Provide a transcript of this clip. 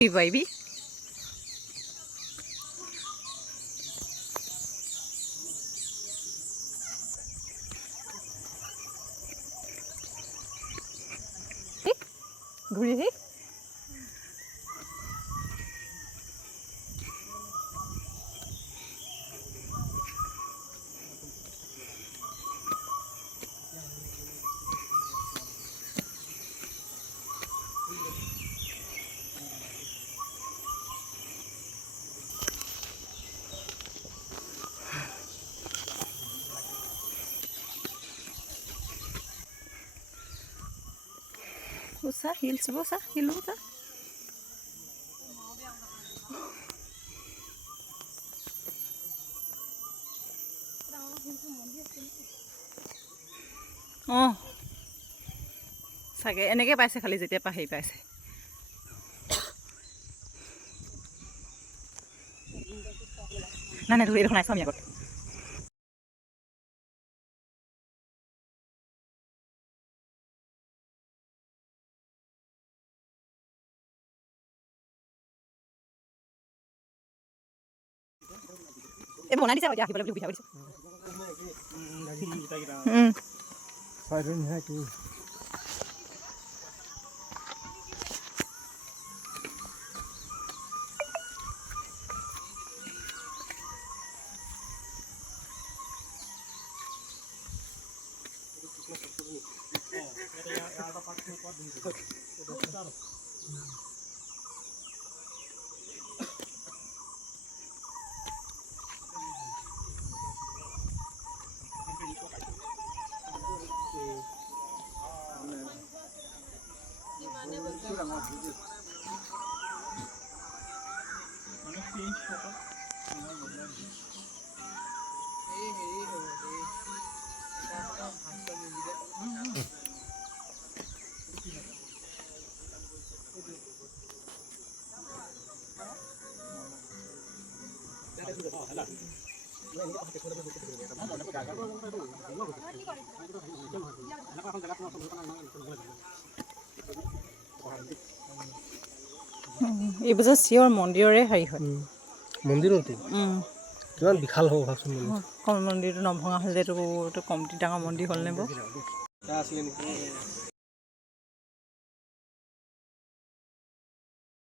Baby. ঘুৰি আহি Usa, hills bosa, hiluta. Oh. Sage eneke paise khali jetia pa hei paise. Na na ধৰি ৰখা আমি আগত এ বনাই দিছা এতিয়া আহিবলৈ বুলি ভাবিছো Siren है कि এই বছৰ চিঞৰ মন্দিৰৰে হেৰি হয় মন্দিৰটো কিমান বিশাল হ'ব ভাবচোন মন্দিৰটো নভঙা হ'লেতো কমটি ডাঙৰ মন্দিৰ হ'ল নে বাৰু